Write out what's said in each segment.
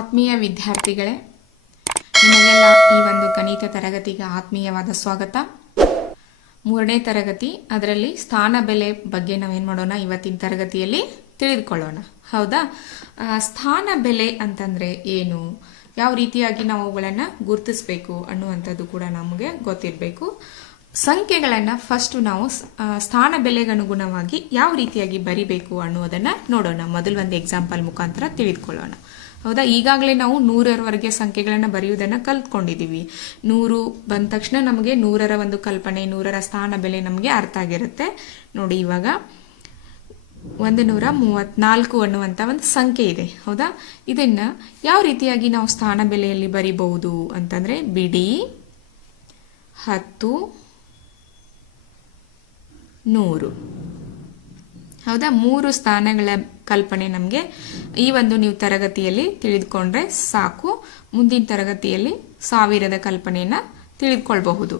ಆತ್ಮೀಯ ವಿದ್ಯಾರ್ಥಿಗಳೇ, ನಿಮಗೆಲ್ಲ ಈ ಒಂದು ಗಣಿತ ತರಗತಿಗೆ ಆತ್ಮೀಯವಾದ ಸ್ವಾಗತ. 3ನೇ ತರಗತಿ, ಅದರಲ್ಲಿ ಸ್ಥಾನ ಬೆಲೆ ಬಗ್ಗೆ ನಾವೇನು ಮಾಡೋಣ, ಇವತ್ತಿನ ತರಗತಿಯಲ್ಲಿ ತಿಳಿದುಕೊಳ್ಳೋಣ. ಹೌದಾ? ಸ್ಥಾನ ಬೆಲೆ ಅಂತಂದರೆ ಏನು, ಯಾವ ರೀತಿಯಾಗಿ ನಾವು ಅವುಗಳನ್ನು ಗುರುತಿಸಬೇಕು ಅನ್ನುವಂಥದ್ದು ಕೂಡ ನಮಗೆ ಗೊತ್ತಿರಬೇಕು. ಸಂಖ್ಯೆಗಳನ್ನು ಫಸ್ಟು ನಾವು ಸ್ಥಾನ ಬೆಲೆಗನುಗುಣವಾಗಿ ಯಾವ ರೀತಿಯಾಗಿ ಬರಿಬೇಕು ಅನ್ನುವುದನ್ನು ನೋಡೋಣ. ಮೊದಲು ಒಂದು ಎಕ್ಸಾಂಪಲ್ ಮುಖಾಂತರ ತಿಳಿದುಕೊಳ್ಳೋಣ. ಹೌದಾ? ಈಗಾಗಲೇ ನಾವು 100ರವರೆಗೆ ಸಂಖ್ಯೆಗಳನ್ನು ಬರೆಯುವುದನ್ನು ಕಲ್ತ್ಕೊಂಡಿದ್ದೀವಿ. 100 ಬಂದ ತಕ್ಷಣ ನಮಗೆ 100ರ ಒಂದು ಕಲ್ಪನೆ, 100ರ ಸ್ಥಾನ ಬೆಲೆ ನಮಗೆ ಅರ್ಥ ಆಗಿರುತ್ತೆ. ನೋಡಿ, ಇವಾಗ 134 ಅನ್ನುವಂಥ ಒಂದು ಸಂಖ್ಯೆ ಇದೆ. ಹೌದಾ? ಇದನ್ನು ಯಾವ ರೀತಿಯಾಗಿ ನಾವು ಸ್ಥಾನ ಬೆಲೆಯಲ್ಲಿ ಬರಿಬಹುದು ಅಂತಂದರೆ, ಬಿಡಿ 10 100. ಹೌದಾ? 3 ಸ್ಥಾನಗಳ ಕಲ್ಪನೆ ನಮಗೆ ಈ ಒಂದು ನೀವು ತರಗತಿಯಲ್ಲಿ ತಿಳಿದುಕೊಂಡ್ರೆ ಸಾಕು. ಮುಂದಿನ ತರಗತಿಯಲ್ಲಿ 1000ದ ಕಲ್ಪನೆಯನ್ನು ತಿಳಿದುಕೊಳ್ಬಹುದು.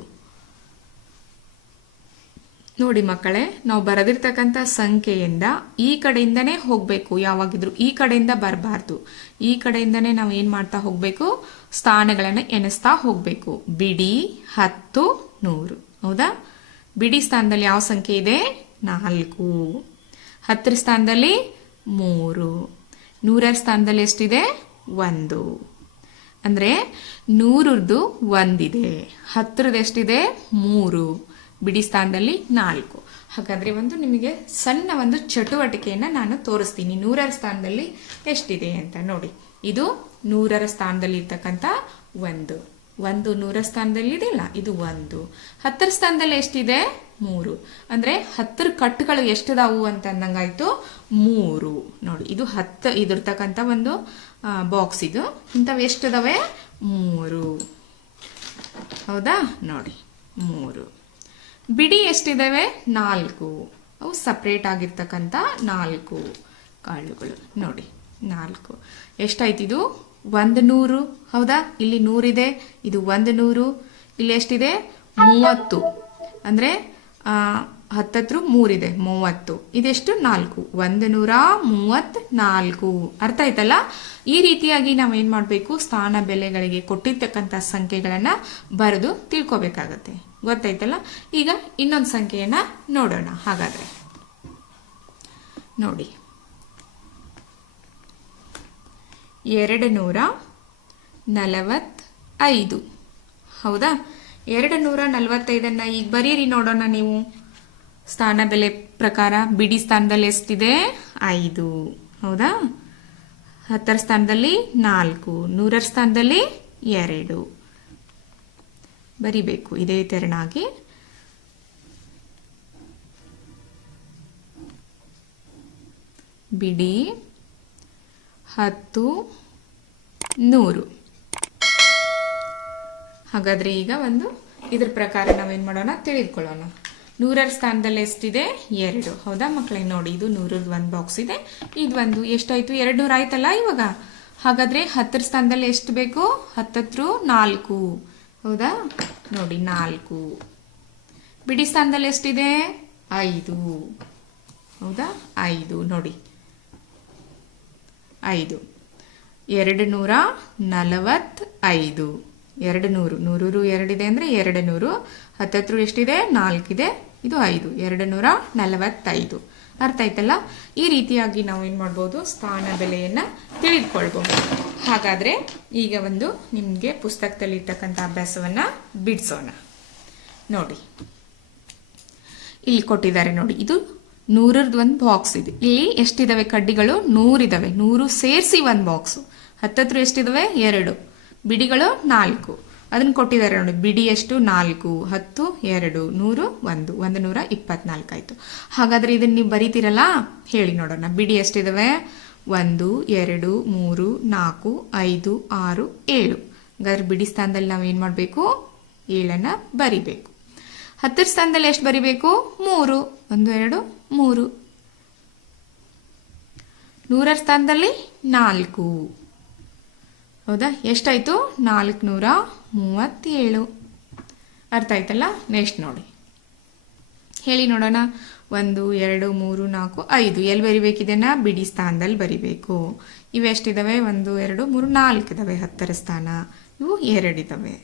ನೋಡಿ ಮಕ್ಕಳೇ, ನಾವು ಬರೆದಿರ್ತಕ್ಕಂಥ ಸಂಖ್ಯೆಯಿಂದ ಈ ಕಡೆಯಿಂದನೇ ಹೋಗಬೇಕು. ಯಾವಾಗಿದ್ರು ಈ ಕಡೆಯಿಂದ ಬರಬಾರ್ದು. ಈ ಕಡೆಯಿಂದನೇ ನಾವು ಏನು ಮಾಡ್ತಾ ಹೋಗಬೇಕು, ಸ್ಥಾನಗಳನ್ನು ಎಣಿಸ್ತಾ ಹೋಗಬೇಕು. ಬಿಡಿ 10 100. ಹೌದಾ? ಬಿಡಿ ಸ್ಥಾನದಲ್ಲಿ ಯಾವ ಸಂಖ್ಯೆ ಇದೆ? 4. 10ರ ಸ್ಥಾನದಲ್ಲಿ 3. 100ರ ಸ್ಥಾನದಲ್ಲಿ ಎಷ್ಟಿದೆ? 1. ಅಂದರೆ 100ರದ್ದು 1 ಇದೆ. 10ರದ್ದು ಎಷ್ಟಿದೆ? 3. ಬಿಡಿ ಸ್ಥಾನದಲ್ಲಿ 4. ಹಾಗಾದರೆ ಒಂದು ನಿಮಗೆ ಸಣ್ಣ ಒಂದು ಚಟುವಟಿಕೆಯನ್ನು ನಾನು ತೋರಿಸ್ತೀನಿ. 100ರ ಸ್ಥಾನದಲ್ಲಿ ಎಷ್ಟಿದೆ ಅಂತ ನೋಡಿ. ಇದು 100ರ ಸ್ಥಾನದಲ್ಲಿ ಇರ್ತಕ್ಕಂಥ 1. 100ರ ಸ್ಥಾನದಲ್ಲಿ ಇದೆಯಲ್ಲ, ಇದು 1. 10ರ ಸ್ಥಾನದಲ್ಲಿ ಎಷ್ಟಿದೆ? 3. ಅಂದರೆ 10ರ ಕಟ್ಟುಗಳು ಎಷ್ಟಿದಾವು ಅಂತ ಅಂದಂಗಾಯ್ತು? 3. ನೋಡಿ, ಇದು 10 ಇದಿರ್ತಕ್ಕಂಥ ಒಂದು ಬಾಕ್ಸ್. ಇದು ಇಂಥವು ಎಷ್ಟಿದಾವೆ? 3. ಹೌದಾ? ನೋಡಿ, 3. ಬಿಡಿ ಎಷ್ಟಿದಾವೆ? 4. ಅವು ಸಪ್ರೇಟ್ ಆಗಿರ್ತಕ್ಕಂಥ 4 ಕಾಳುಗಳು. ನೋಡಿ, 4. ಎಷ್ಟಾಯ್ತು? ಇದು 100. ಹೌದಾ? ಇಲ್ಲಿ 100 ಇದೆ, ಇದು 100. ಇಲ್ಲಿ ಎಷ್ಟಿದೆ? 30. ಅಂದರೆ 10 3 ಇದೆ, 30. ಇದೆಷ್ಟು? 4. 134. ಅರ್ಥ ಆಯ್ತಲ್ಲ? ಈ ರೀತಿಯಾಗಿ ನಾವೇನು ಮಾಡಬೇಕು, ಸ್ಥಾನ ಬೆಲೆಗಳಿಗೆ ಕೊಟ್ಟಿರ್ತಕ್ಕಂಥ ಸಂಖ್ಯೆಗಳನ್ನು ಬರೆದು ತಿಳ್ಕೊಬೇಕಾಗತ್ತೆ. ಗೊತ್ತಾಯ್ತಲ್ಲ? ಈಗ ಇನ್ನೊಂದು ಸಂಖ್ಯೆಯನ್ನು ನೋಡೋಣ. ಹಾಗಾದರೆ ನೋಡಿ, 245. ಹೌದಾ? 245 ಈಗ ಬರೀರಿ ನೋಡೋಣ ನೀವು. ಸ್ಥಾನ ಬೆಲೆ ಪ್ರಕಾರ ಬಿಡಿ ಸ್ಥಾನದಲ್ಲಿ ಎಷ್ಟಿದೆ? 5. ಹೌದಾ? 10ರ ಸ್ಥಾನದಲ್ಲಿ 4. 100ರ ಸ್ಥಾನದಲ್ಲಿ 2 ಬರಿಬೇಕು ಇದೇ ತೆರನಾಗಿ. ಬಿಡಿ 10 100. ಹಾಗಾದರೆ ಈಗ ಒಂದು ಇದ್ರ ಪ್ರಕಾರ ನಾವೇನು ಮಾಡೋಣ, ತಿಳಿದುಕೊಳ್ಳೋಣ. 100ರ ಸ್ಥಾನದಲ್ಲಿ ಎಷ್ಟಿದೆ? 2. ಹೌದಾ ಮಕ್ಕಳೇ? ನೋಡಿ, ಇದು 100ರದ್ದು ಒಂದು ಬಾಕ್ಸ್ ಇದೆ. ಇದು ಒಂದು ಎಷ್ಟಾಯಿತು? 200 ಆಯ್ತಲ್ಲ ಇವಾಗ. ಹಾಗಾದರೆ 10ರ ಸ್ಥಾನದಲ್ಲಿ ಎಷ್ಟು ಬೇಕು? 10 4. ಹೌದಾ? ನೋಡಿ, 4. ಬಿಡಿ ಸ್ಥಾನದಲ್ಲಿ ಎಷ್ಟಿದೆ? 5. ಹೌದಾ? 5. ನೋಡಿ, 5. 245. 200. 100 2 ಇದೆ ಅಂದರೆ 200. 10 ಎಷ್ಟಿದೆ? 4 ಇದೆ, ಇದು 5. 245. ಅರ್ಥ ಆಯ್ತಲ್ಲ? ಈ ರೀತಿಯಾಗಿ ನಾವು ಏನು ಮಾಡ್ಬೋದು, ಸ್ಥಾನ ಬೆಲೆಯನ್ನು ತಿಳಿದುಕೊಳ್ಬಹುದು. ಹಾಗಾದರೆ ಈಗ ಒಂದು ನಿಮಗೆ ಪುಸ್ತಕದಲ್ಲಿ ಇರ್ತಕ್ಕಂಥ ಅಭ್ಯಾಸವನ್ನು ಬಿಡಿಸೋಣ. ನೋಡಿ, ಇಲ್ಲಿ ಕೊಟ್ಟಿದ್ದಾರೆ. ನೋಡಿ, ಇದು 100ರದ್ದು ಒಂದು ಬಾಕ್ಸ್ ಇದೆ. ಇಲ್ಲಿ ಎಷ್ಟಿದಾವೆ ಕಡ್ಡಿಗಳು? 100 ಇದಾವೆ. 100 ಸೇರಿಸಿ ಒಂದು ಬಾಕ್ಸು. 10 ಎಷ್ಟಿದಾವೆ? 2. ಬಿಡಿಗಳು 4. ಅದನ್ನು ಕೊಟ್ಟಿದ್ದಾರೆ ನೋಡಿ. ಬಿಡಿ ಎಷ್ಟು? 4. 10 2 100 1 124 ಆಯಿತು. ಹಾಗಾದರೆ ಇದನ್ನು ನೀವು ಬರೀತೀರಲ್ಲ, ಹೇಳಿ ನೋಡೋಣ. ಬಿಡಿ ಎಷ್ಟಿದಾವೆ? 1 2 3 4 5 6 7. ಹಾಗಾದ್ರೆ ಬಿಡಿ ಸ್ಥಾನದಲ್ಲಿ ನಾವು ಏನು ಮಾಡಬೇಕು? 7ಅನ್ನು ಬರಿಬೇಕು. 10ರ ಸ್ಥಾನದಲ್ಲಿ ಎಷ್ಟು ಬರಿಬೇಕು? 3. 1 2 3. 100ರ ಸ್ಥಾನದಲ್ಲಿ 4. ಹೌದಾ? ಎಷ್ಟಾಯಿತು? 437. ಅರ್ಥ ಆಯ್ತಲ್ಲ? ನೆಕ್ಸ್ಟ್ ನೋಡಿ, ಹೇಳಿ ನೋಡೋಣ. 1 2 3 4 5 ಎಲ್ಲಿ ಬರಿಬೇಕಿದೆನ ಬಿಡಿ ಸ್ಥಾನದಲ್ಲಿ ಬರಿಬೇಕು. ಇವೆಷ್ಟಿದಾವೆ 1 2 3 4 ಇದಾವೆ 10ರ ಸ್ಥಾನ. ಇವು 2 ಇದಾವೆ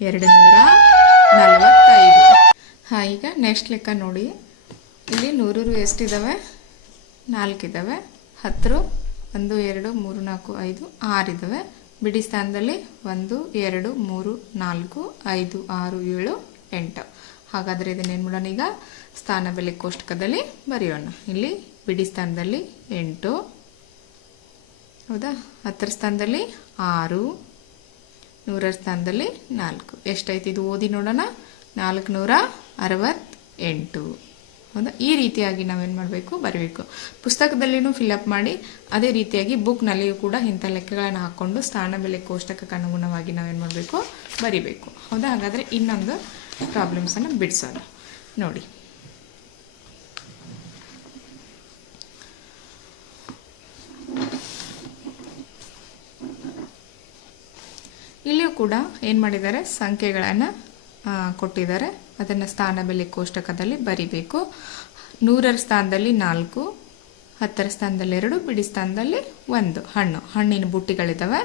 245. ಹಾಂ, ಈಗ ನೆಕ್ಸ್ಟ್ ಲೆಕ್ಕ ನೋಡಿ. ಇಲ್ಲಿ 100 ಎಷ್ಟಿದಾವೆ 4 ಇದಾವೆ. 10 1 2 3 4 5 6 ಇದಾವೆ. ಬಿಡಿ ಸ್ಥಾನದಲ್ಲಿ 1 2 3 4 5 6 7 8. ಹಾಗಾದರೆ ಇದನ್ನೇನು ಮಾಡೋಣ, ಈಗ ಸ್ಥಾನ ಬೆಲೆ ಕೋಷ್ಟಕದಲ್ಲಿ ಬರೆಯೋಣ. ಇಲ್ಲಿ ಬಿಡಿ ಸ್ಥಾನದಲ್ಲಿ 8, ಹೌದಾ. 10ರ ಸ್ಥಾನದಲ್ಲಿ 6, 100ರ ಸ್ಥಾನದಲ್ಲಿ 4. ಎಷ್ಟಾಯ್ತು ಇದು ಓದಿ ನೋಡೋಣ. 468. ಹೌದಾ. ಈ ರೀತಿಯಾಗಿ ನಾವೇನು ಮಾಡಬೇಕು, ಬರಬೇಕು. ಪುಸ್ತಕದಲ್ಲಿನೂ ಫಿಲಪ್ ಮಾಡಿ ಅದೇ ರೀತಿಯಾಗಿ ಬುಕ್ನಲ್ಲಿಯೂ ಕೂಡ ಇಂಥ ಲೆಕ್ಕಗಳನ್ನು ಹಾಕ್ಕೊಂಡು ಸ್ಥಾನ ಬೆಲೆ ಕೋಷ್ಟಕಕ್ಕೆ ಅನುಗುಣವಾಗಿ ನಾವೇನು ಮಾಡಬೇಕು, ಬರಿಬೇಕು. ಹೌದಾ. ಹಾಗಾದರೆ ಇನ್ನೊಂದು ಪ್ರಾಬ್ಲಮ್ಸನ್ನು ಬಿಡಿಸೋಣ ನೋಡಿ. ಇಲ್ಲಿಯೂ ಕೂಡ ಏನು ಮಾಡಿದ್ದಾರೆ, ಸಂಖ್ಯೆಗಳನ್ನು ಕೊಟ್ಟಿದ್ದಾರೆ. ಅದನ್ನು ಸ್ಥಾನ ಬೆಲೆ ಕೋಷ್ಟಕದಲ್ಲಿ ಬರಿಬೇಕು. 100ರ ಸ್ಥಾನದಲ್ಲಿ 4, 10ರ ಸ್ಥಾನದಲ್ಲಿ 2, ಬಿಡಿ ಸ್ಥಾನದಲ್ಲಿ 1 ಹಣ್ಣಿನ ಬುಟ್ಟಿಗಳಿದ್ದಾವೆ,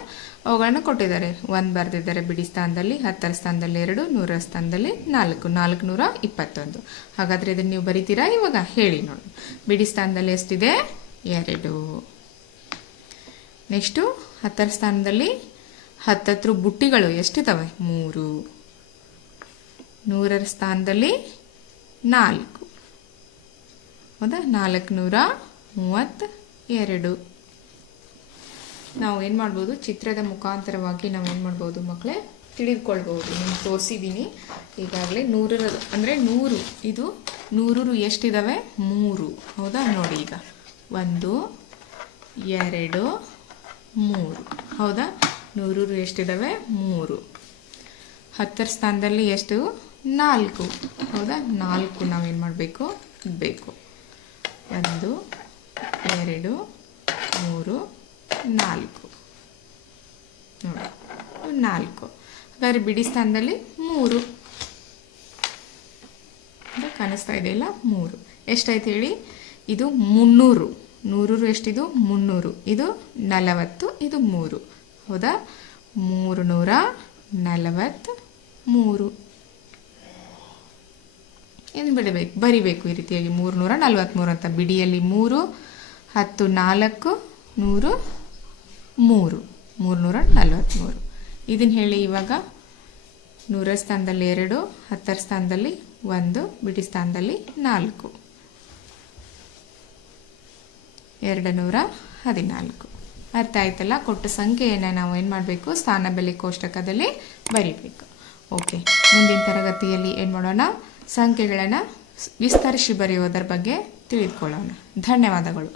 ಅವುಗಳನ್ನು ಕೊಟ್ಟಿದ್ದಾರೆ. 1 ಬರೆದಿದ್ದಾರೆ ಬಿಡಿ ಸ್ಥಾನದಲ್ಲಿ, 10ರ ಸ್ಥಾನದಲ್ಲಿ 2, 100ರ ಸ್ಥಾನದಲ್ಲಿ 4, 421. ಹಾಗಾದರೆ ಇದನ್ನು ನೀವು ಬರಿತೀರಾ? ಇವಾಗ ಹೇಳಿ ನೋಡಿ. ಬಿಡಿ ಸ್ಥಾನದಲ್ಲಿ ಎಷ್ಟಿದೆ 2. ನೆಕ್ಸ್ಟು 10ರ ಸ್ಥಾನದಲ್ಲಿ 10 ಬುಟ್ಟಿಗಳು ಎಷ್ಟಿದ್ದಾವೆ 3. 100ರ ಸ್ಥಾನದಲ್ಲಿ 4, ಹೌದಾ. 432. ನಾವು ಏನು ಮಾಡ್ಬೋದು, ಚಿತ್ರದ ಮುಖಾಂತರವಾಗಿ ನಾವು ಏನು ಮಾಡ್ಬೋದು ಮಕ್ಕಳೇ, ತಿಳಿದುಕೊಳ್ಬೋದು. ನಿಮ್ಗೆ ತೋರಿಸಿದ್ದೀನಿ ಈಗಾಗಲೇ. 100 ಅಂದರೆ 100, ಇದು 100 ಎಷ್ಟಿದ್ದಾವೆ 3, ಹೌದಾ. ನೋಡಿ ಈಗ 1 2 3, ಹೌದಾ. 100 ಎಷ್ಟಿದ್ದಾವೆ 3. 10ರ ಸ್ಥಾನದಲ್ಲಿ ಎಷ್ಟು 4, ಹೌದಾ. 4 ನಾವೇನು ಮಾಡಬೇಕು, ಬೇಕು. 1 2 3 4 ನೋಡಿ 4. ಹಾಗಾದ್ರೆ ಬಿಡಿ ಸ್ಥಾನದಲ್ಲಿ 3 ಕಾಣಿಸ್ತಾ ಇದೆಯಲ್ಲ, 3 ಎಷ್ಟಾಯ್ತು ಹೇಳಿ. ಇದು 300. 100 ಎಷ್ಟಿದು 300. ಇದು 40, ಇದು 3, ಹೌದಾ. 343. ಏನು ಬರಿಬೇಕು ಈ ರೀತಿಯಾಗಿ 343 ಅಂತ. ಬಿಡಿಯಲ್ಲಿ 3, 10 4, 100 3, 343. ಇದನ್ನು ಹೇಳಿ ಇವಾಗ. 100ರ ಸ್ಥಾನದಲ್ಲಿ 2, 10ರ ಸ್ಥಾನದಲ್ಲಿ 1, ಬಿಡಿ ಸ್ಥಾನದಲ್ಲಿ 4, 214. ಅರ್ಥ ಆಯ್ತಲ್ಲ. ಕೊಟ್ಟ ಸಂಖ್ಯೆಯನ್ನು ನಾವು ಏನು ಮಾಡಬೇಕು, ಸ್ಥಾನ ಬೆಲೆ ಕೋಷ್ಟಕದಲ್ಲಿ ಬರಿಬೇಕು. ಓಕೆ, ಮುಂದಿನ ತರಗತಿಯಲ್ಲಿ ಏನು ಮಾಡೋಣ, ಸಂಖ್ಯೆಗಳನ್ನು ವಿಸ್ತರಿಸಿ ಬರೆಯೋದರ ಬಗ್ಗೆ ತಿಳಿದುಕೊಳ್ಳೋಣ. ಧನ್ಯವಾದಗಳು.